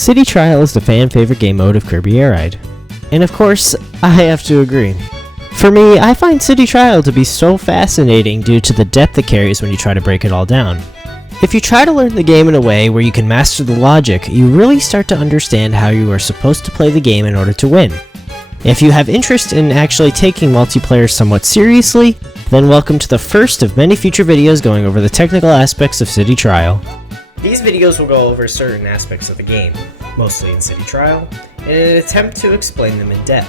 City Trial is the fan-favorite game mode of Kirby Air Ride. And of course, I have to agree. For me, I find City Trial to be so fascinating due to the depth it carries when you try to break it all down. If you try to learn the game in a way where you can master the logic, you really start to understand how you are supposed to play the game in order to win. If you have interest in actually taking multiplayer somewhat seriously, then welcome to the first of many future videos going over the technical aspects of City Trial. These videos will go over certain aspects of the game, mostly in City Trial, in an attempt to explain them in depth.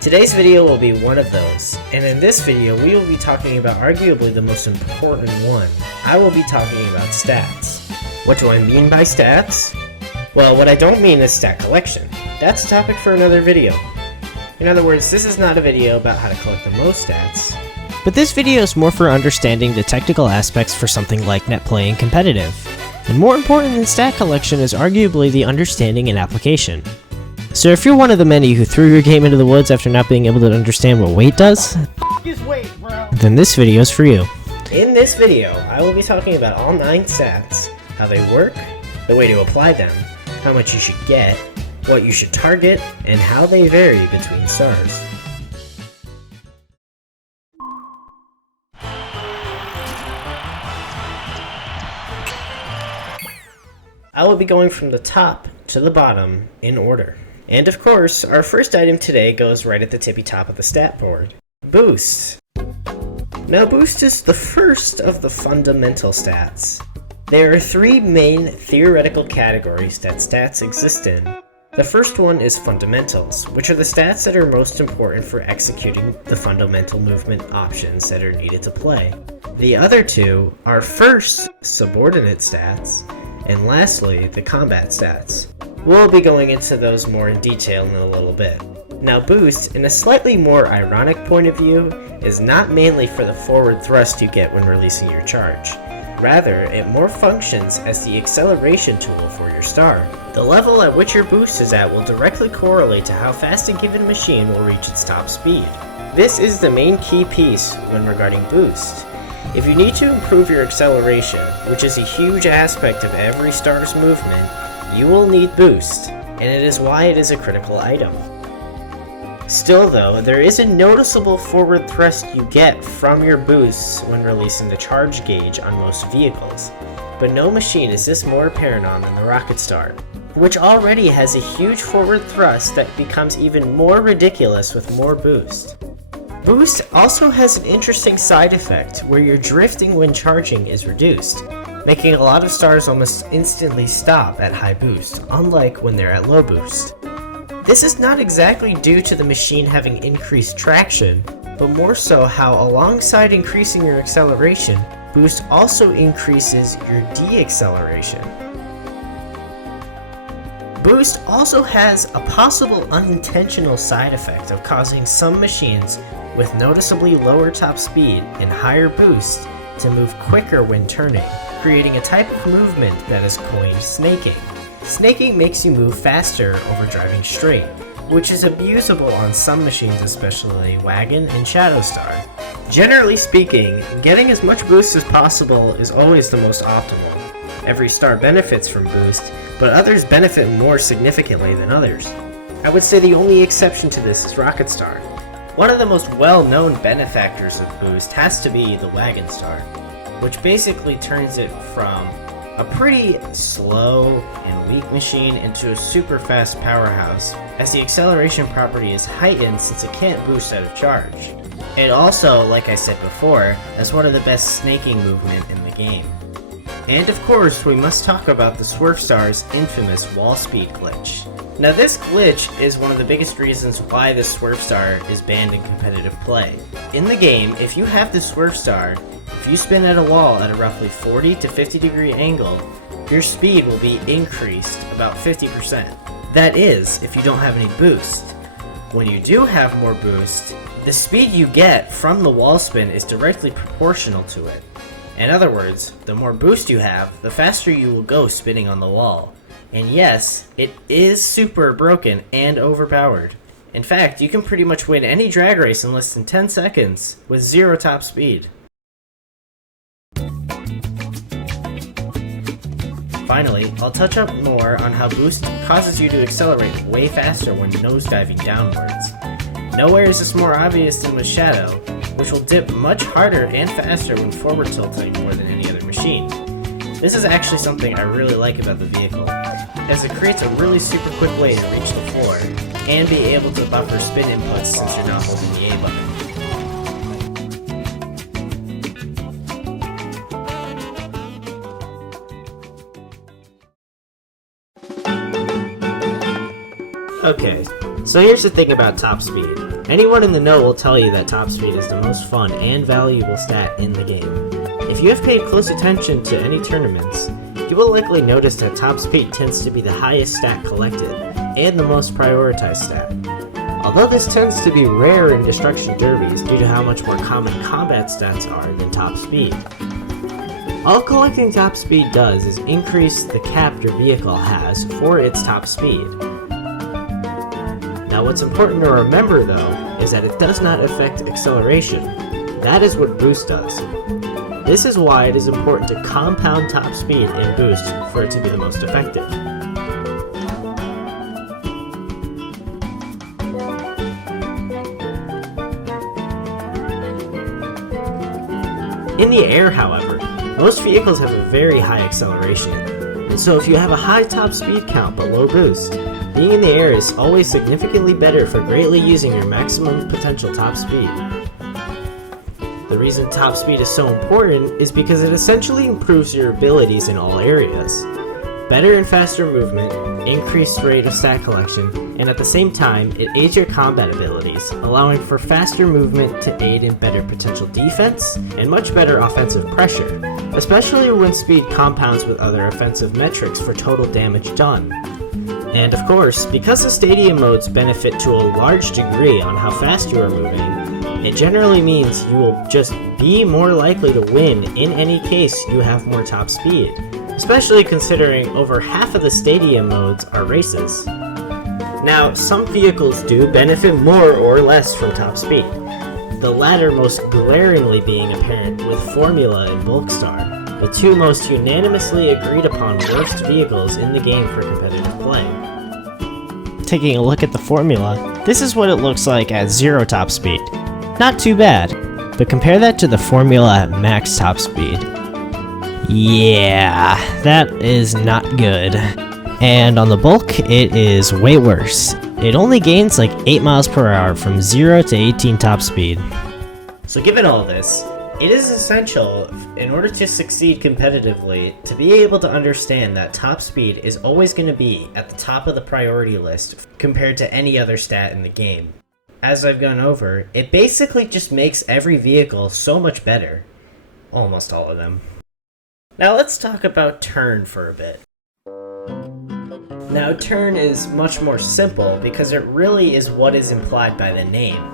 Today's video will be one of those, and in this video we will be talking about arguably the most important one. I will be talking about stats. What do I mean by stats? Well, what I don't mean is stat collection. That's a topic for another video. In other words, this is not a video about how to collect the most stats, but this video is more for understanding the technical aspects for something like net play and competitive. And more important than stat collection is arguably the understanding and application. So if you're one of the many who threw your game into the woods after not being able to understand what weight does, then this video is for you. In this video, I will be talking about all 9 stats, how they work, the way to apply them, how much you should get, what you should target, and how they vary between stars. I will be going from the top to the bottom in order. And of course, our first item today goes right at the tippy top of the stat board. Boost. Now boost is the first of the fundamental stats. There are 3 main theoretical categories that stats exist in. The first one is fundamentals, which are the stats that are most important for executing the fundamental movement options that are needed to play. The other 2 are first, subordinate stats, and lastly, the combat stats. We'll be going into those more in detail in a little bit. Now boost, in a slightly more ironic point of view, is not mainly for the forward thrust you get when releasing your charge. Rather, it more functions as the acceleration tool for your star. The level at which your boost is at will directly correlate to how fast a given machine will reach its top speed. This is the main key piece when regarding boost. If you need to improve your acceleration, which is a huge aspect of every star's movement, you will need boost, and it is why it is a critical item. Still though, there is a noticeable forward thrust you get from your boosts when releasing the charge gauge on most vehicles, but no machine is this more apparent on than the Rocket Star, which already has a huge forward thrust that becomes even more ridiculous with more boost. Boost also has an interesting side effect where your drifting when charging is reduced, making a lot of stars almost instantly stop at high boost, unlike when they're at low boost. This is not exactly due to the machine having increased traction, but more so how alongside increasing your acceleration, boost also increases your deacceleration. Boost also has a possible unintentional side effect of causing some machines with noticeably lower top speed and higher boost to move quicker when turning, creating a type of movement that is coined snaking. Snaking makes you move faster over driving straight, which is abusable on some machines, especially Wagon and Shadow Star. Generally speaking, getting as much boost as possible is always the most optimal. Every star benefits from boost, but others benefit more significantly than others. I would say the only exception to this is Rocket Star. One of the most well-known benefactors of boost has to be the Wagon Star, which basically turns it from a pretty slow and weak machine into a super fast powerhouse, as the acceleration property is heightened since it can't boost out of charge. It also, like I said before, has one of the best snaking movement in the game. And of course, we must talk about the Swerve Star's infamous wall speed glitch. Now this glitch is one of the biggest reasons why the Swerve Star is banned in competitive play. In the game, if you have the Swerve Star, if you spin at a wall at a roughly 40 to 50 degree angle, your speed will be increased about 50%. That is, if you don't have any boost. When you do have more boost, the speed you get from the wall spin is directly proportional to it. In other words, the more boost you have, the faster you will go spinning on the wall. And yes, it is super broken and overpowered. In fact, you can pretty much win any drag race in less than 10 seconds with 0 top speed. Finally, I'll touch up more on how Boost causes you to accelerate way faster when nosediving downwards. Nowhere is this more obvious than with Shadow, which will dip much harder and faster when forward tilting more than any other machine. This is actually something I really like about the vehicle, as it creates a really super quick way to reach the floor, and be able to buffer spin inputs since you're not holding the A button. Okay, so here's the thing about top speed. Anyone in the know will tell you that top speed is the most fun and valuable stat in the game. If you have paid close attention to any tournaments, you will likely notice that top speed tends to be the highest stat collected, and the most prioritized stat. Although this tends to be rare in destruction derbies due to how much more common combat stats are than top speed. All collecting top speed does is increase the cap your vehicle has for its top speed. Now what's important to remember though, is that it does not affect acceleration. That is what Boost does. This is why it is important to compound top speed in Boost for it to be the most effective. In the air, however, most vehicles have a very high acceleration, and so if you have a high top speed count but low boost, being in the air is always significantly better for greatly using your maximum potential top speed. The reason top speed is so important is because it essentially improves your abilities in all areas. Better and faster movement, increased rate of stat collection, and at the same time, it aids your combat abilities, allowing for faster movement to aid in better potential defense and much better offensive pressure, especially when speed compounds with other offensive metrics for total damage done. And of course, because the stadium modes benefit to a large degree on how fast you are moving, it generally means you will just be more likely to win in any case you have more top speed, especially considering over half of the stadium modes are races. Now, some vehicles do benefit more or less from top speed, the latter most glaringly being apparent with Formula and Bulkstar, the two most unanimously agreed upon worst vehicles in the game for competitive play. Taking a look at the Formula, this is what it looks like at 0 top speed. Not too bad, but compare that to the Formula at max top speed. Yeah, that is not good. And on the Bulk, it is way worse. It only gains like 8 miles per hour from 0 to 18 top speed. So given all this, it is essential, in order to succeed competitively, to be able to understand that top speed is always going to be at the top of the priority list compared to any other stat in the game. As I've gone over, it basically just makes every vehicle so much better. Almost all of them. Now let's talk about turn for a bit. Now turn is much more simple because it really is what is implied by the name.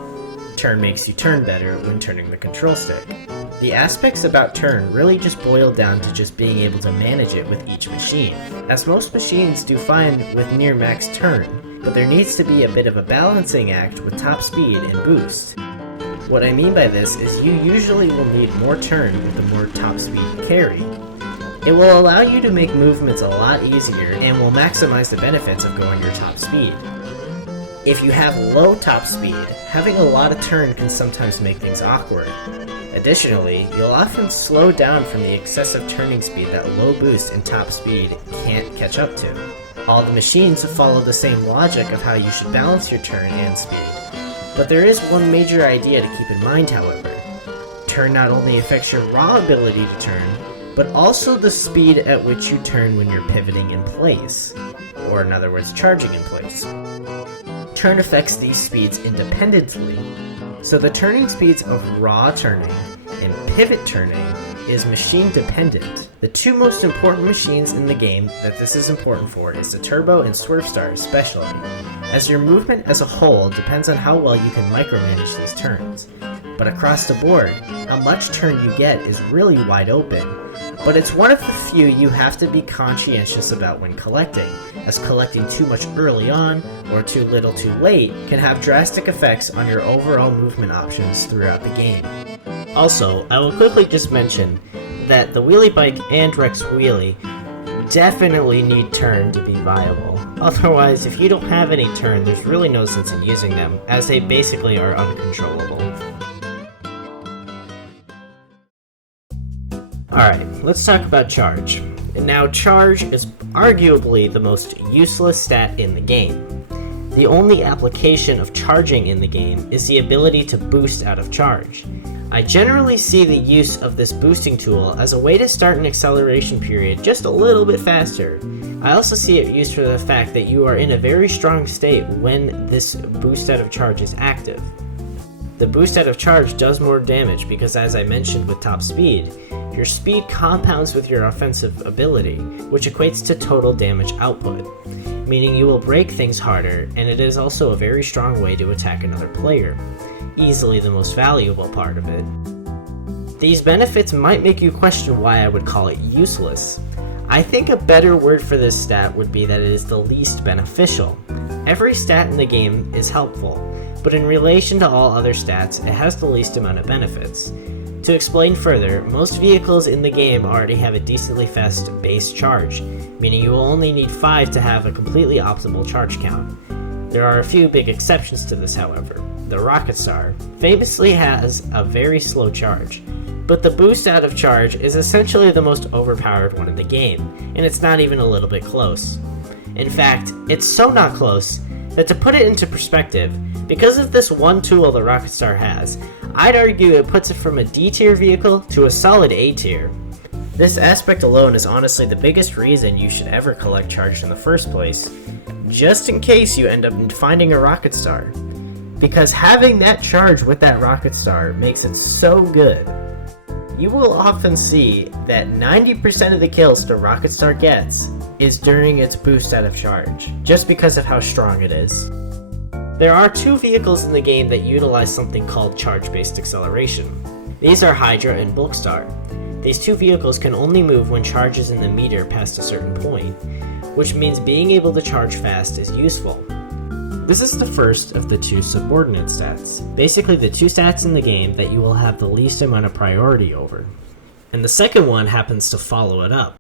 Turn makes you turn better when turning the control stick. The aspects about turn really just boil down to just being able to manage it with each machine, as most machines do fine with near max turn, but there needs to be a bit of a balancing act with top speed and boost. What I mean by this is you usually will need more turn with the more top speed you carry. It will allow you to make movements a lot easier and will maximize the benefits of going your top speed. If you have low top speed, having a lot of turn can sometimes make things awkward. Additionally, you'll often slow down from the excessive turning speed that low boost and top speed can't catch up to. All the machines follow the same logic of how you should balance your turn and speed. But there is one major idea to keep in mind, however. Turn not only affects your raw ability to turn, but also the speed at which you turn when you're pivoting in place, or in other words, charging in place. Turn affects these speeds independently, so the turning speeds of raw turning and pivot turning is machine dependent. The two most important machines in the game that this is important for is the Turbo and Swerve Star especially, as your movement as a whole depends on how well you can micromanage these turns. But across the board, how much turn you get is really wide open, but it's one of the few you have to be conscientious about when collecting, as collecting too much early on or too little too late can have drastic effects on your overall movement options throughout the game. Also, I will quickly just mention that the Wheelie Bike and Rex Wheelie definitely need turn to be viable. Otherwise, if you don't have any turn, there's really no sense in using them, as they basically are uncontrollable. Alright, let's talk about charge. Now, charge is arguably the most useless stat in the game. The only application of charging in the game is the ability to boost out of charge. I generally see the use of this boosting tool as a way to start an acceleration period just a little bit faster. I also see it used for the fact that you are in a very strong state when this boost out of charge is active. The boost out of charge does more damage because, as I mentioned with top speed, your speed compounds with your offensive ability, which equates to total damage output, meaning you will break things harder, and it is also a very strong way to attack another player. Easily the most valuable part of it. These benefits might make you question why I would call it useless. I think a better word for this stat would be that it is the least beneficial. Every stat in the game is helpful, but in relation to all other stats, it has the least amount of benefits. To explain further, most vehicles in the game already have a decently fast base charge, meaning you will only need 5 to have a completely optimal charge count. There are a few big exceptions to this, however. The Rocket Star famously has a very slow charge, but the boost out of charge is essentially the most overpowered one in the game, and it's not even a little bit close. In fact, it's so not close that, to put it into perspective, because of this one tool the Rocket Star has, I'd argue it puts it from a D tier vehicle to a solid A tier. This aspect alone is honestly the biggest reason you should ever collect charge in the first place, just in case you end up finding a Rocket Star. Because having that charge with that Rocket Star makes it so good. You will often see that 90% of the kills the Rocket Star gets is during its boost out of charge, just because of how strong it is. There are 2 vehicles in the game that utilize something called charge-based acceleration. These are Hydra and Bulkstar. These 2 vehicles can only move when charge is in the meter past a certain point, which means being able to charge fast is useful. This is the first of the 2 subordinate stats, basically the 2 stats in the game that you will have the least amount of priority over. And the second one happens to follow it up.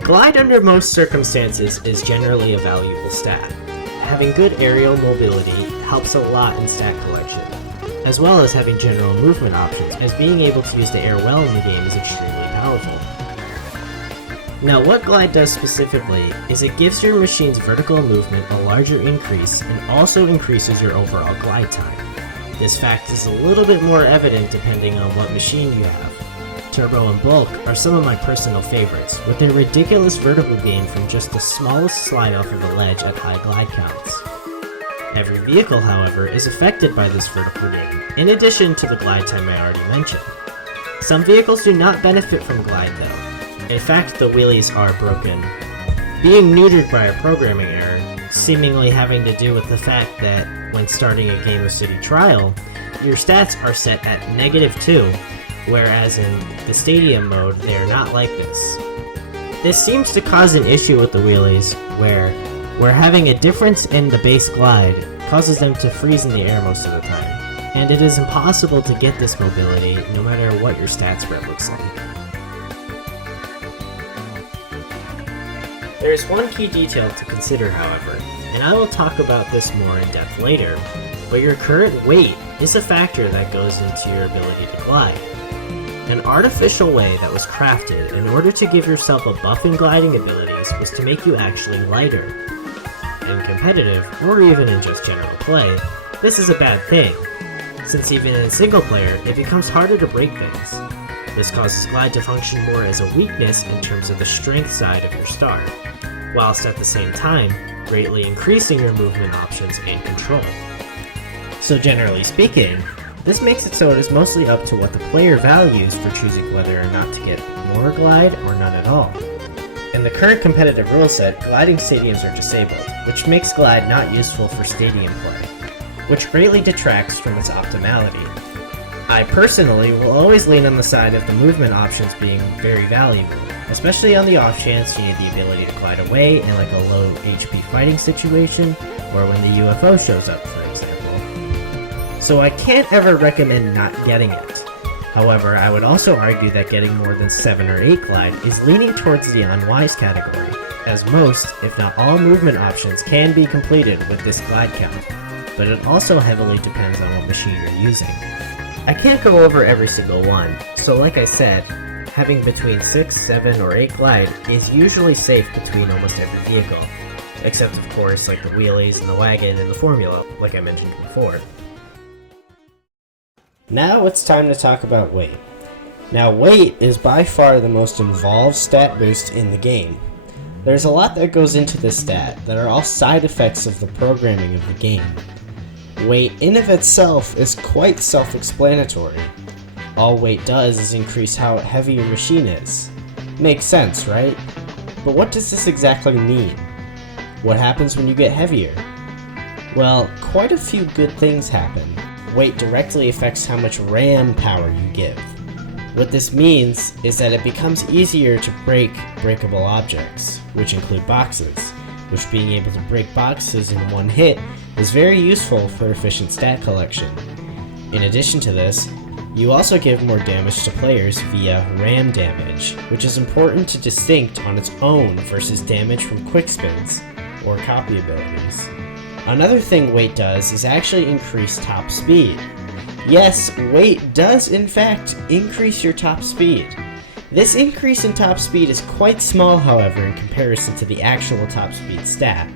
Glide under most circumstances is generally a valuable stat. Having good aerial mobility helps a lot in stat collection, as well as having general movement options, as being able to use the air well in the game is extremely powerful. Now, what Glide does specifically is it gives your machine's vertical movement a larger increase and also increases your overall glide time. This fact is a little bit more evident depending on what machine you have. Turbo and Bulk are some of my personal favorites, with their ridiculous vertical gain from just the smallest slide off of a ledge at high glide counts. Every vehicle, however, is affected by this vertical gain, in addition to the glide time I already mentioned. Some vehicles do not benefit from glide though. In fact, the wheelies are broken, being neutered by a programming error, seemingly having to do with the fact that when starting a game of City Trial, your stats are set at -2, whereas in the Stadium mode, they are not like this. This seems to cause an issue with the wheelies, where having a difference in the base glide causes them to freeze in the air most of the time, and it is impossible to get this mobility no matter what your stats spread looks like. There is one key detail to consider, however, and I will talk about this more in depth later, but your current weight is a factor that goes into your ability to glide. An artificial way that was crafted in order to give yourself a buff in gliding abilities was to make you actually lighter. In competitive, or even in just general play, this is a bad thing, since even in single player, it becomes harder to break things. This causes glide to function more as a weakness in terms of the strength side of your star, whilst at the same time, greatly increasing your movement options and control. So generally speaking, this makes it so it is mostly up to what the player values for choosing whether or not to get more glide or none at all. In the current competitive rule set, gliding stadiums are disabled, which makes glide not useful for stadium play, which greatly detracts from its optimality. I personally will always lean on the side of the movement options being very valuable, especially on the off chance you need the ability to glide away in like a low HP fighting situation, or when the UFO shows up, for example. So I can't ever recommend not getting it. However, I would also argue that getting more than 7 or 8 glide is leaning towards the unwise category, as most, if not all movement options can be completed with this glide count, but it also heavily depends on what machine you're using. I can't go over every single one, so like I said, having between 6, 7, or 8 glide is usually safe between almost every vehicle, except of course like the wheelies and the wagon and the formula, like I mentioned before. Now it's time to talk about weight. Now weight is by far the most involved stat boost in the game. There's a lot that goes into this stat that are all side effects of the programming of the game. Weight in of itself is quite self-explanatory. All weight does is increase how heavy your machine is. Makes sense, right? But what does this exactly mean? What happens when you get heavier? Well, quite a few good things happen. Weight directly affects how much RAM power you give. What this means is that it becomes easier to break breakable objects, which include boxes, which being able to break boxes in one hit is very useful for efficient stat collection. In addition to this, you also give more damage to players via RAM damage, which is important to distinct on its own versus damage from quick spins or copy abilities. Another thing weight does is actually increase top speed. Yes, weight does in fact increase your top speed. This increase in top speed is quite small, however, in comparison to the actual top speed stat.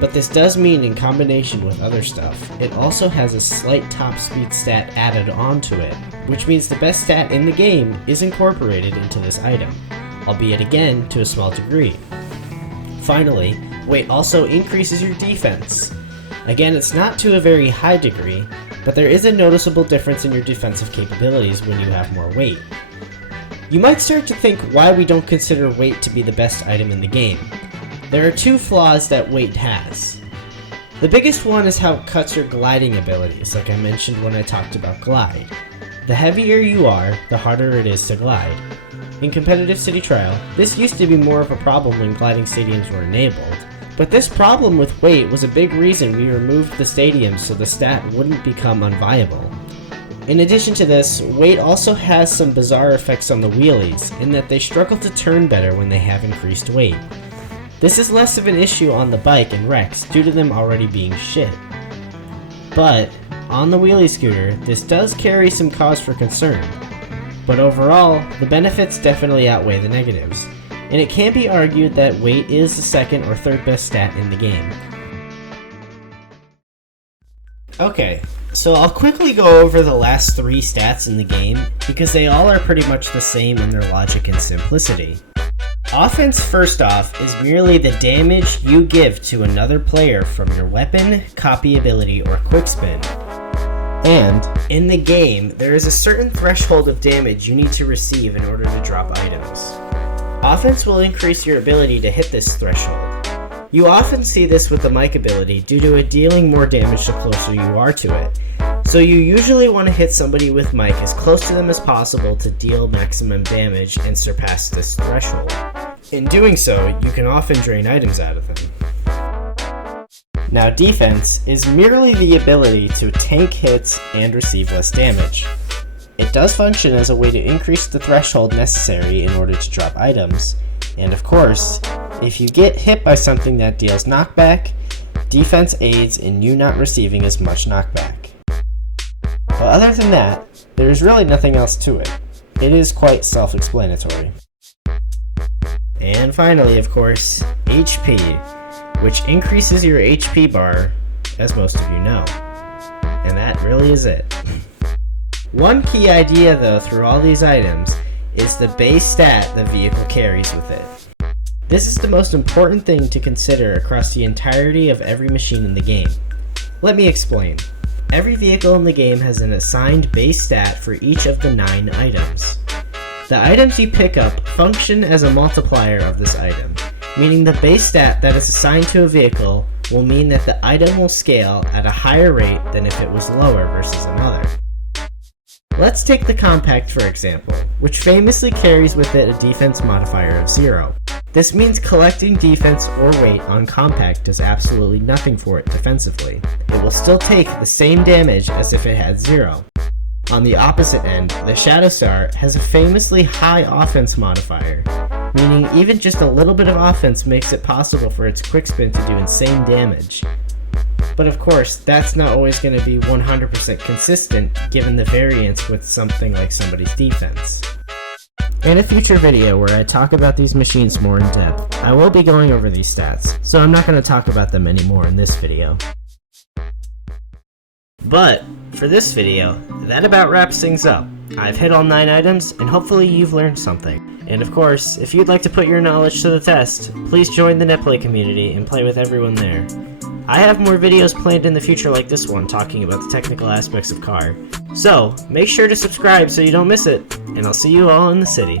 But this does mean, in combination with other stuff, it also has a slight top speed stat added onto it, which means the best stat in the game is incorporated into this item, albeit again to a small degree. Finally, weight also increases your defense. Again, it's not to a very high degree, but there is a noticeable difference in your defensive capabilities when you have more weight. You might start to think why we don't consider weight to be the best item in the game. There are two flaws that weight has. The biggest one is how it cuts your gliding abilities, like I mentioned when I talked about glide. The heavier you are, the harder it is to glide. In competitive city trial, this used to be more of a problem when gliding stadiums were enabled, but this problem with weight was a big reason we removed the stadiums so the stat wouldn't become unviable. In addition to this, weight also has some bizarre effects on the wheelies, in that they struggle to turn better when they have increased weight. This is less of an issue on the bike and wrecks due to them already being shit. But, on the wheelie scooter, this does carry some cause for concern. But overall, the benefits definitely outweigh the negatives, and it can be argued that weight is the second or third best stat in the game. Okay, so I'll quickly go over the last 3 stats in the game, because they all are pretty much the same in their logic and simplicity. Offense, first off, is merely the damage you give to another player from your weapon, copy ability, or quick spin. And, in the game, there is a certain threshold of damage you need to receive in order to drop items. Offense will increase your ability to hit this threshold. You often see this with the mic ability due to it dealing more damage the closer you are to it, so you usually want to hit somebody with mic as close to them as possible to deal maximum damage and surpass this threshold. In doing so, you can often drain items out of them. Now defense is merely the ability to tank hits and receive less damage. It does function as a way to increase the threshold necessary in order to drop items, and of course, if you get hit by something that deals knockback, defense aids in you not receiving as much knockback. But other than that, there is really nothing else to it. It is quite self-explanatory. And finally, of course, HP, which increases your HP bar, as most of you know. And that really is it. One key idea though through all these items is the base stat the vehicle carries with it. This is the most important thing to consider across the entirety of every machine in the game. Let me explain. Every vehicle in the game has an assigned base stat for each of the 9 items. The items you pick up function as a multiplier of this item, meaning the base stat that is assigned to a vehicle will mean that the item will scale at a higher rate than if it was lower versus another. Let's take the compact for example, which famously carries with it a defense modifier of 0. This means collecting defense or weight on compact does absolutely nothing for it defensively. It will still take the same damage as if it had 0. On the opposite end, the Shadow Star has a famously high offense modifier, meaning even just a little bit of offense makes it possible for its quick spin to do insane damage. But of course, that's not always going to be 100% consistent given the variance with something like somebody's defense. In a future video where I talk about these machines more in depth, I will be going over these stats, so I'm not going to talk about them anymore in this video. But, for this video, that about wraps things up. I've hit all 9 items, and hopefully you've learned something. And of course, if you'd like to put your knowledge to the test, please join the netplay community and play with everyone there. I have more videos planned in the future like this one talking about the technical aspects of car. So, make sure to subscribe so you don't miss it, and I'll see you all in the city.